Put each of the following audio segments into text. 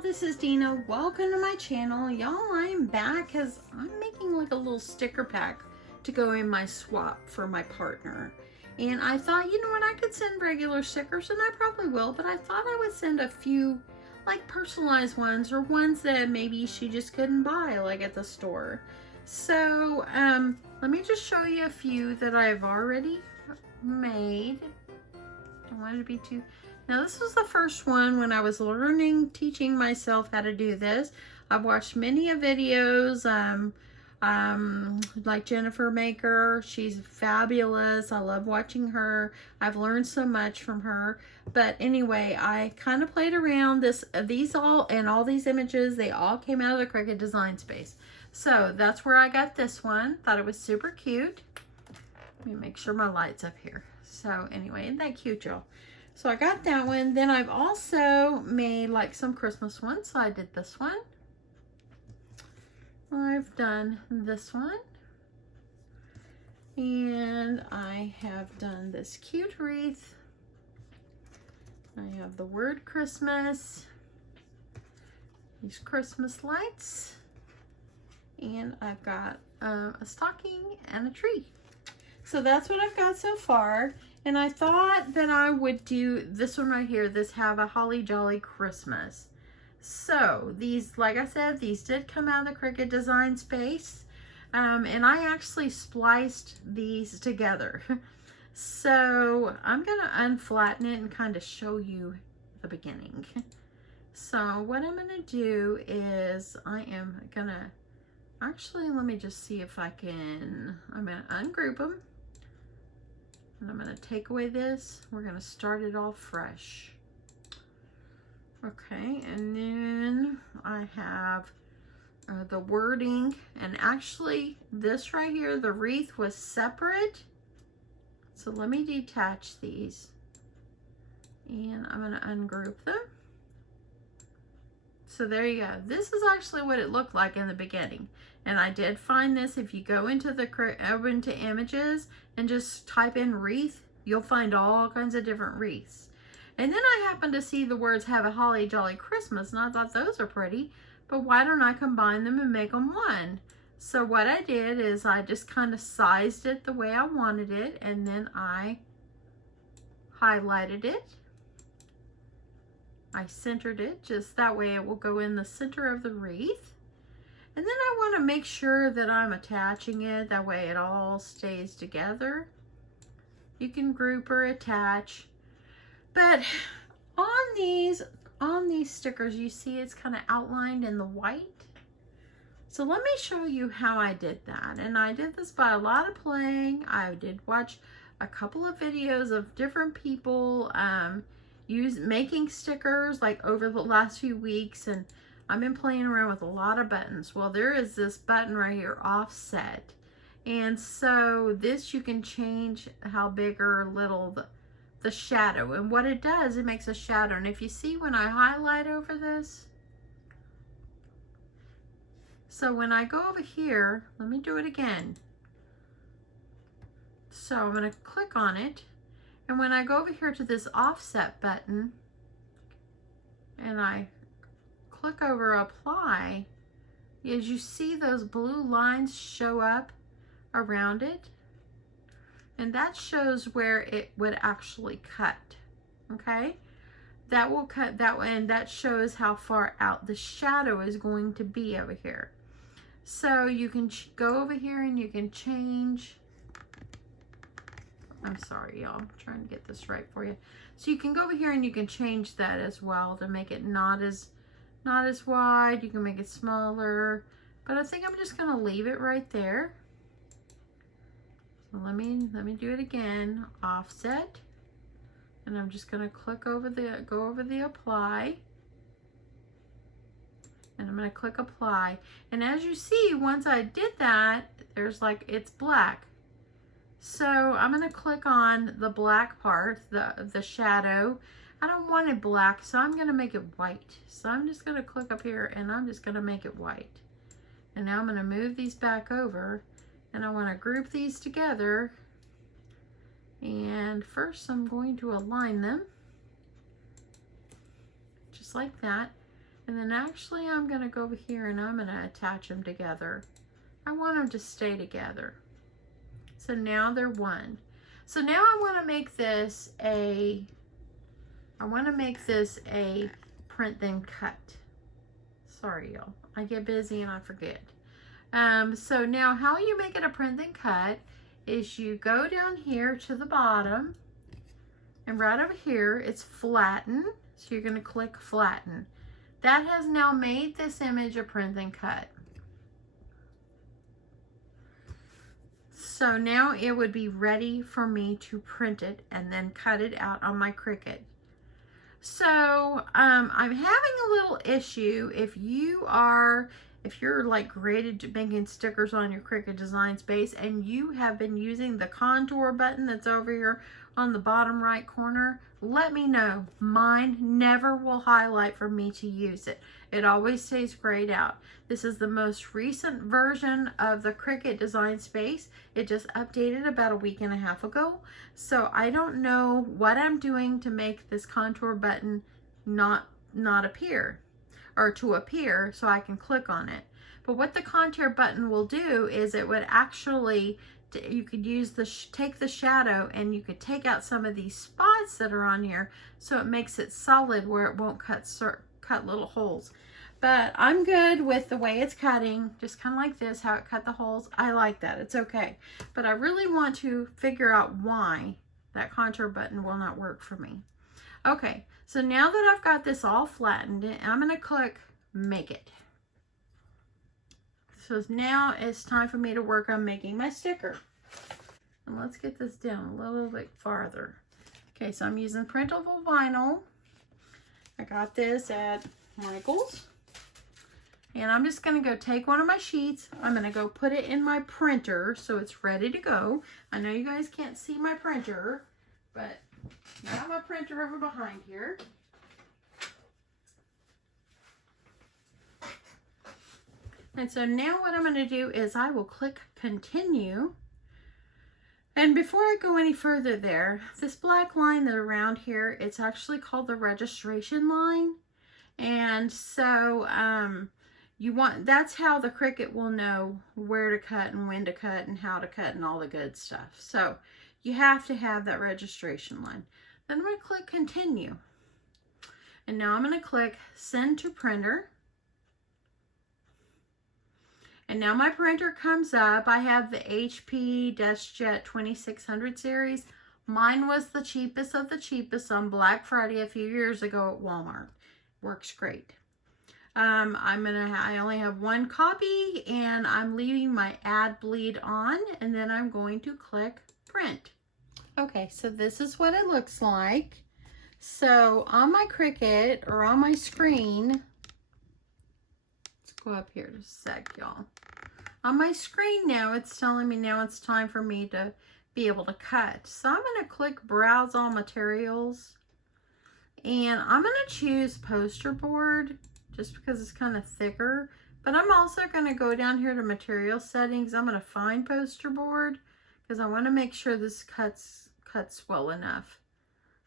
y'all, this is Dina. Welcome to my channel. Y'all, I am back because I'm making like a little sticker pack to go in my swap for my partner. And I thought, you know what, I could send regular stickers, and I probably will, but I thought I would send a few like personalized ones, or ones that maybe she just couldn't buy like at the store. So let me just show you a few that I've already made. Don't want it to be too... Now this was the first one when I was teaching myself how to do this. I've watched many videos, like Jennifer Maker. She's fabulous. I love watching her. I've learned so much from her. But anyway, I kind of played around all these images, they all came out of the Cricut design space. So that's where I got this one. Thought it was super cute. Let me make sure my light's up here. So anyway, isn't that cute, y'all? So I got that one. Then I've also made like some Christmas ones. So I did this one. I've done this one. And I have done this cute wreath. I have the word Christmas. These Christmas lights. And I've got a stocking and a tree. So that's what I've got so far. And I thought that I would do this one right here, this Have a Holly Jolly Christmas. So these, like I said, these did come out of the Cricut design space. And I actually spliced these together. So I'm going to unflatten it and kind of show you the beginning. So what I'm going to do is I am going to, actually, let me just see if I can, I'm going to ungroup them. And I'm going to take away this. We're going to start it all fresh. Okay, and then I have the wording. And actually, this right here, the wreath was separate. So let me detach these. And I'm going to ungroup them. So there you go. This is actually what it looked like in the beginning. And I did find this, if you go into images and just type in wreath, you'll find all kinds of different wreaths. And then I happened to see the words Have a Holly Jolly Christmas, and I thought those are pretty, but why don't I combine them and make them one? So what I did is I just kind of sized it the way I wanted it, and then I highlighted it. I centered it, just that way it will go in the center of the wreath. And then I want to make sure that I'm attaching it, that way it all stays together. You can group or attach. But on these stickers, you see it's kind of outlined in the white. So let me show you how I did that. And I did this by a lot of playing. I did watch a couple of videos of different people making stickers like over the last few weeks, and I've been playing around with a lot of buttons. Well, there is this button right here, offset. And so this, you can change how big or little the shadow. And what it does, it makes a shadow. And if you see when I highlight over this, so when I go over here, let me do it again. So I'm going to click on it. And when I go over here to this offset button, and I click over apply, as you see those blue lines show up around it, and that shows where it would actually cut. Okay, that will cut that way, and that shows how far out the shadow is going to be over here. So you can go over here and you can change. I'm sorry, y'all, I'm trying to get this right for you. So you can go over here and you can change that as well to make it not as wide. You can make it smaller, but I think I'm just going to leave it right there. So let me do it again. Offset, and I'm just going to go over the apply, and I'm going to click apply. And as you see, once I did that, there's like, it's black. So I'm going to click on the black part, the shadow. I don't want it black, so I'm going to make it white. So I'm just going to click up here and I'm just going to make it white. And now I'm going to move these back over, and I want to group these together. And first I'm going to align them just like that. And then actually I'm going to go over here and I'm going to attach them together. I want them to stay together. So now they're one. So now I want to make this a print then cut. Sorry y'all, I get busy and I forget. So now how you make it a print then cut is you go down here to the bottom, and right over here it's flatten. So you're going to click flatten. That has now made this image a print then cut. So now it would be ready for me to print it and then cut it out on my Cricut. So I'm having a little issue. If you're like great at making stickers on your Cricut Design Space and you have been using the contour button that's over here on the bottom right corner, let me know. Mine never will highlight for me to use it. It always stays grayed out. This is the most recent version of the Cricut Design Space. It just updated about a week and a half ago. So I don't know what I'm doing to make this contour button not appear, or to appear so I can click on it. But what the contour button will do is it would actually, you could use take the shadow and you could take out some of these spots that are on here so it makes it solid where it won't cut little holes. But I'm good with the way it's cutting, just kind of like this, how it cut the holes. I like that, it's okay. But I really want to figure out why that contour button will not work for me. Okay, so now that I've got this all flattened, I'm gonna click Make It. So now it's time for me to work on making my sticker. And let's get this down a little bit farther. Okay, so I'm using printable vinyl. I got this at Michael's. And I'm just going to go take one of my sheets. I'm going to go put it in my printer so it's ready to go. I know you guys can't see my printer, but I got my printer over behind here. And so now what I'm going to do is I will click continue. And before I go any further there, this black line that around here, it's actually called the registration line. And so that's how the Cricut will know where to cut and when to cut and how to cut and all the good stuff. So you have to have that registration line. Then I'm going to click continue. And now I'm going to click send to printer. And now my printer comes up. I have the HP DeskJet 2600 series. Mine was the cheapest of the cheapest on Black Friday a few years ago at Walmart. Works great. I only have one copy and I'm leaving my ad bleed on, and then I'm going to click print. Okay, so this is what it looks like. So on my Cricut, or on my screen, let's go up here just a sec, y'all. On my screen now, it's telling me now it's time for me to be able to cut. So I'm going to click Browse All Materials. And I'm going to choose poster board just because it's kind of thicker. But I'm also going to go down here to Material Settings. I'm going to find poster board because I want to make sure this cuts well enough.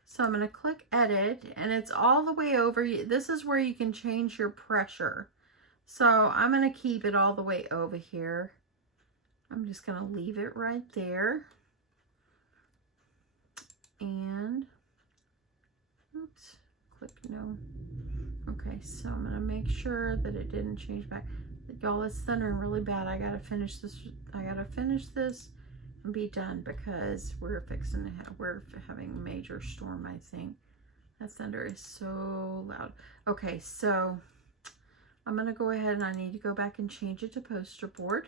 So I'm going to click Edit, and it's all the way over. This is where you can change your pressure. So I'm going to keep it all the way over here. I'm just going to leave it right there. And, oops, click no. Okay, so I'm going to make sure that it didn't change back. Y'all, it's thundering really bad. I got to finish this. I got to finish this and be done because we're having a major storm, I think. That thunder is so loud. Okay, so I'm going to go ahead and I need to go back and change it to poster board.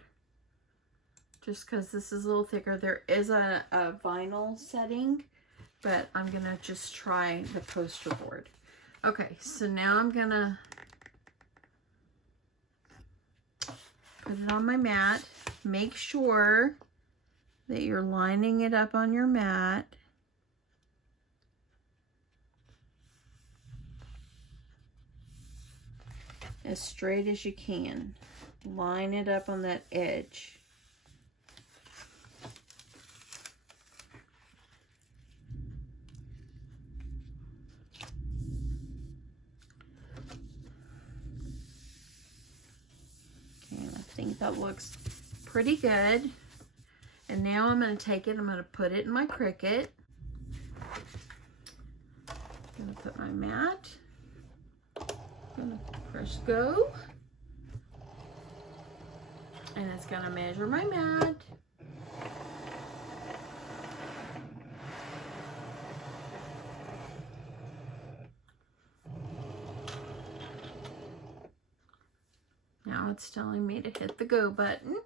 Just because this is a little thicker. There is a vinyl setting, but I'm going to just try the poster board. Okay, so now I'm going to put it on my mat. Make sure that you're lining it up on your mat. As straight as you can. Line it up on that edge. think that looks pretty good. And now I'm going to take it, I'm going to put it in my Cricut. I'm going to put my mat. I'm going to press go. And it's going to measure my mat. Now it's telling me to hit the go button.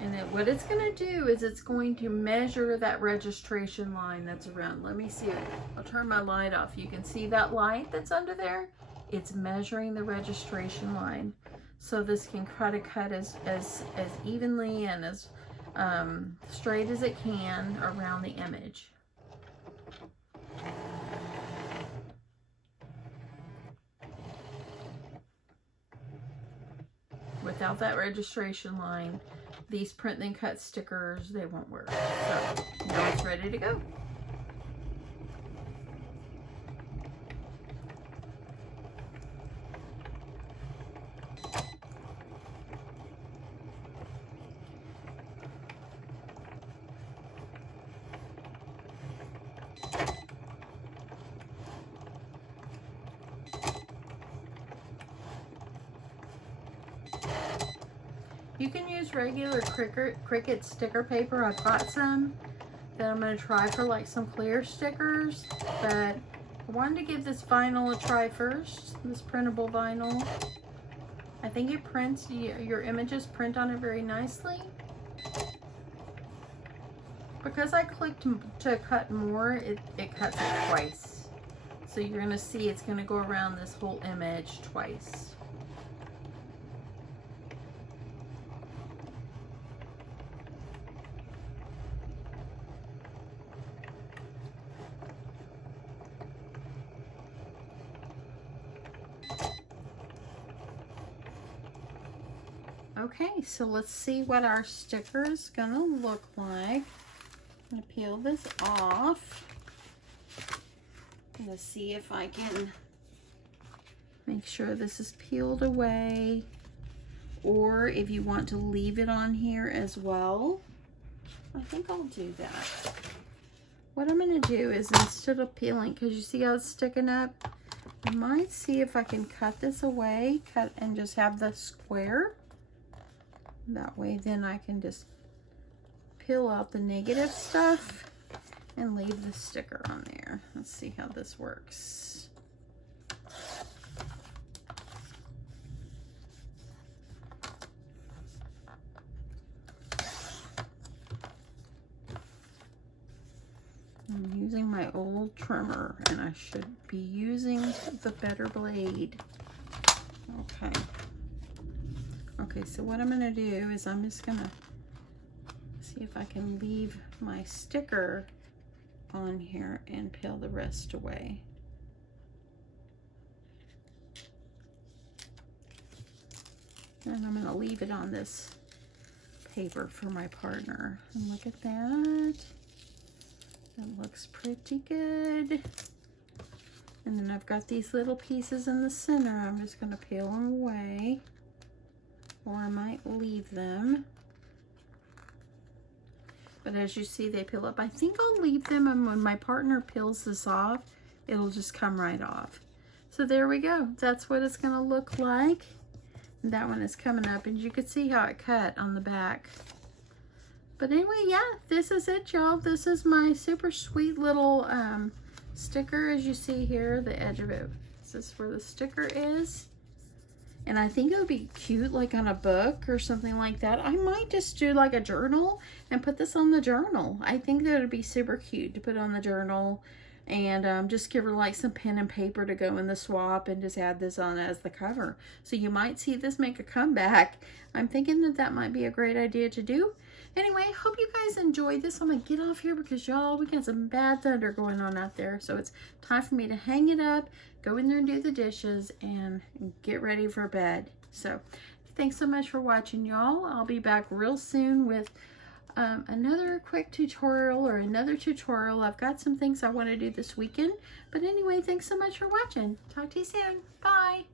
And then what it's going to do is it's going to measure that registration line that's around. Let me see it. I'll turn my light off. You can see that light that's under there? It's measuring the registration line. So this can try to cut as evenly and as straight as it can around the image. Without that registration line, these print then cut stickers, they won't work. So now it's ready to go. You can use regular Cricut sticker paper. I've got some that I'm going to try for like some clear stickers, but I wanted to give this vinyl a try first, this printable vinyl. I think it prints, your images print on it very nicely. Because I clicked to cut more, it cuts it twice. So you're going to see it's going to go around this whole image twice. Okay, so let's see what our sticker is gonna look like. I'm gonna peel this off. I'm gonna see if I can make sure this is peeled away, or if you want to leave it on here as well. I think I'll do that. What I'm gonna do is, instead of peeling, because you see how it's sticking up, I might see if I can cut this away, and just have the square. That way then I can just peel out the negative stuff and leave the sticker on there. Let's see how this works. I'm using my old trimmer and I should be using the better blade. Okay. Okay, so what I'm going to do is I'm just going to see if I can leave my sticker on here and peel the rest away. And I'm going to leave it on this paper for my partner. And look at that. That looks pretty good. And then I've got these little pieces in the center. I'm just going to peel them away. Or I might leave them. But as you see, they peel up. I think I'll leave them, and when my partner peels this off, it'll just come right off. So there we go. That's what it's going to look like. And that one is coming up, and you can see how it cut on the back. But anyway, yeah, this is it, y'all. This is my super sweet little sticker, as you see here, the edge of it. This is where the sticker is. And I think it would be cute, like on a book or something like that. I might just do like a journal and put this on the journal. I think that would be super cute to put on the journal, and just give her like some pen and paper to go in the swap, and just add this on as the cover. So you might see this make a comeback. I'm thinking that that might be a great idea to do. Anyway, hope you guys enjoyed this. I'm gonna get off here because y'all, we got some bad thunder going on out there. So it's time for me to hang it up, go in there and do the dishes, and get ready for bed. So thanks so much for watching, y'all. I'll be back real soon with another quick tutorial or another tutorial. I've got some things I want to do this weekend. But anyway, thanks so much for watching. Talk to you soon. Bye.